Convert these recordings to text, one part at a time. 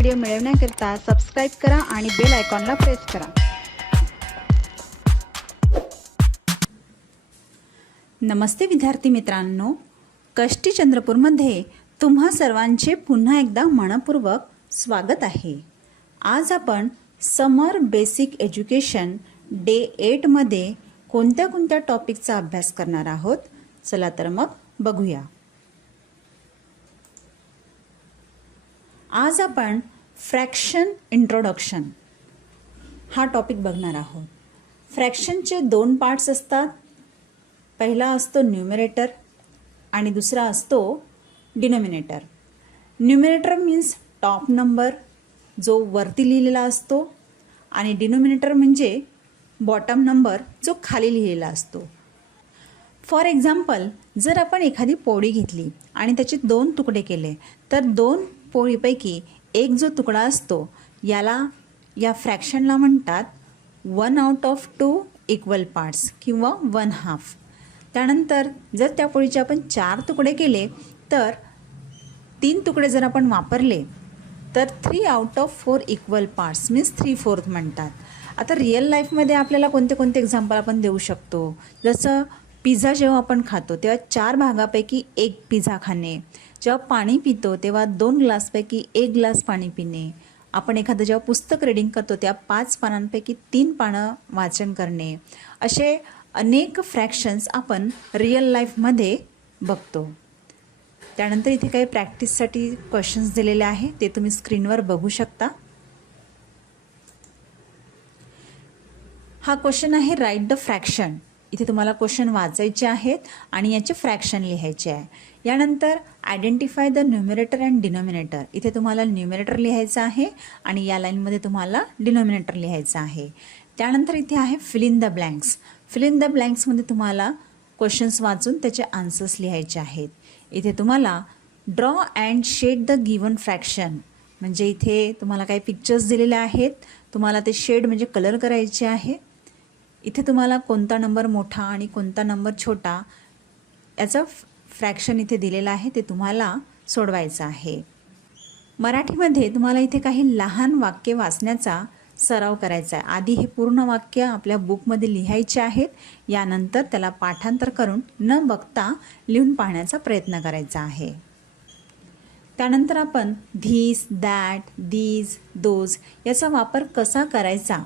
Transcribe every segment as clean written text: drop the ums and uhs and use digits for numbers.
Video मिळवण्याकरिता subscribe करा आणि बेल आयकॉनला प्रेस करा। नमस्ते विद्यार्थी मित्रांनो, कष्टी चंद्रपूरमध्ये तुम्हा सर्वांचे पुन्हा एकदा मनपूर्वक स्वागत आहे। आज आपण समर बेसिक एज्युकेशन डे 8 मध्ये कोणत्या टॉपिकचा अभ्यास करणार आहोत। चला तर मग बघूया। आज आपण फ्रॅक्शन इंट्रोडक्शन हा टॉपिक बघणार आहोत। फ्रॅक्शनचे दोन पार्ट्स असतात। पहिला असतो न्यूमरेटर आणि दुसरा असतो denominator. Numerator means top number जो वरती लिहिलेला असतो आणि डिनोमिनेटर म्हणजे बॉटम नंबर जो खाली लिहिलेला असतो। फॉर एक्झाम्पल, जर आपण एखादी पोळी घेतली आणि त्याचे दोन तुकडे केले तर दोन पोळीपैकी एक जो तुकडा असतो या फ्रॅक्शनला म्हणतात 1/2 इक्वल पार्ट्स किंवा 1/2। त्यानंतर जर त्या पोळीचे आपण 4 तुकडे केले तर 3 तुकडे जर आपण वापरले तर 3/4 इक्वल पार्ट्स मीन्स 3/4 म्हणतात। आता रिअल लाईफमध्ये आपल्याला कोणते एक्झाम्पल आपण देऊ शकतो, जसं पिझ्झा जेव्हा आपण खातो तेव्हा 4 भागापैकी 1 पिझ्झा खाणे, जेव्हा पाणी पितो तेव्हा 2 ग्लासपैकी 1 ग्लास पाणी पिणे, आपण एखादं जेव्हा पुस्तक रीडिंग करतो तेव्हा 5 पानांपैकी 3 पानं वाचन करणे, असे अनेक फ्रॅक्शन्स आपण रिअल लाईफमध्ये बघतो। त्यानंतर इथे काही प्रॅक्टिससाठी क्वेश्चन्स दिलेले आहे, ते तुम्ही स्क्रीनवर बघू शकता। हा क्वेश्चन आहे राईट द फ्रॅक्शन। इथे तुम्हाला क्वेश्चन वाचायचे आहेत आणि याचे फ्रॅक्शन लिहायचे आहे। यानंतर identify the numerator and denominator. इथे तुम्हाला न्यूमरेटर लिहायचं आहे आणि या लाईनमध्ये तुम्हाला डिनोमिनेटर लिहायचं आहे। त्यानंतर इथे आहे fill in the blanks. Fill in the ब्लँक्समध्ये तुम्हाला क्वेश्चन्स वाचून त्याचे आन्सर्स लिहायचे आहेत। इथे तुम्हाला draw and shade the given fraction, म्हणजे इथे तुम्हाला काही पिक्चर्स दिलेले आहेत, तुम्हाला ते शेड म्हणजे कलर करायचे आहे। इथे तुम्हाला कोणता नंबर मोठा आणि कोणता नंबर छोटा याचा फ्रॅक्शन इथे दिलेला आहे, ते तुम्हाला सोडवायचं आहे। मराठीमध्ये तुम्हाला इथे काही लहान वाक्य वाचण्याचा सराव करायचा आहे। आधी हे पूर्ण वाक्य आपल्या बुकमध्ये लिहायचे आहेत, यानंतर त्याला पाठांतर करून न बघता लिहून पाहण्याचा प्रयत्न करायचा आहे। त्यानंतर आपण धिस, दॅट, दीज, दोज याचा वापर कसा करायचा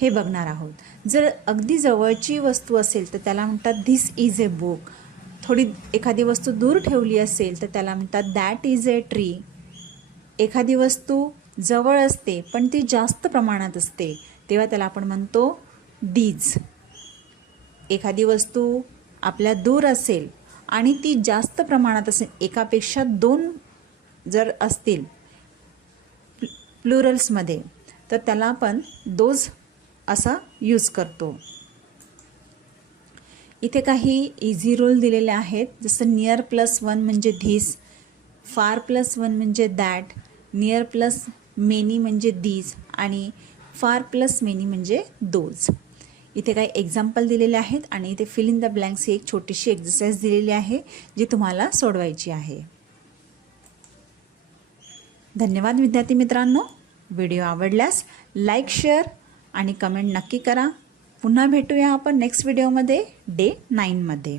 हे बघणार आहोत। जर अगदी जवळची वस्तू असेल तर त्याला म्हणतात धिस इज ए बुक। थोडी एखादी वस्तू दूर ठेवली असेल तर त्याला म्हणतात दॅट इज ए ट्री। एखादी वस्तू जवळ असते पण ती जास्त प्रमाणात असते तेव्हा त्याला आपण म्हणतो डीज। एखादी वस्तू आपल्या दूर असेल आणि ती जास्त प्रमाणात असेल, एकापेक्षा 2 जर असतील प्लुरल्समध्ये तर त्याला आपण दोज असा यूज करतो। इथे काही इझी रूल दिलेले आहेत, जसं नियर +1 म्हणजे धिस, फार +1 म्हणजे दॅट, नियर प्लस मेनी म्हणजे दीज आणि फार प्लस मेनी म्हणजे दोज। इथे काही एक्झाम्पल दिलेले आहेत आणि इथे फिल इन द ब्लँक्स ही एक छोटीशी एक्सरसाइज दिलेली आहे जी तुम्हाला सोडवायची आहे। धन्यवाद विद्यार्थी मित्रांनो। व्हिडिओ आवडल्यास लाईक, शेअर आणि कमेंट नक्की करा। पुन्हा भेटूया आपण नेक्स्ट व्हिडिओमध्ये डे 9 मध्ये।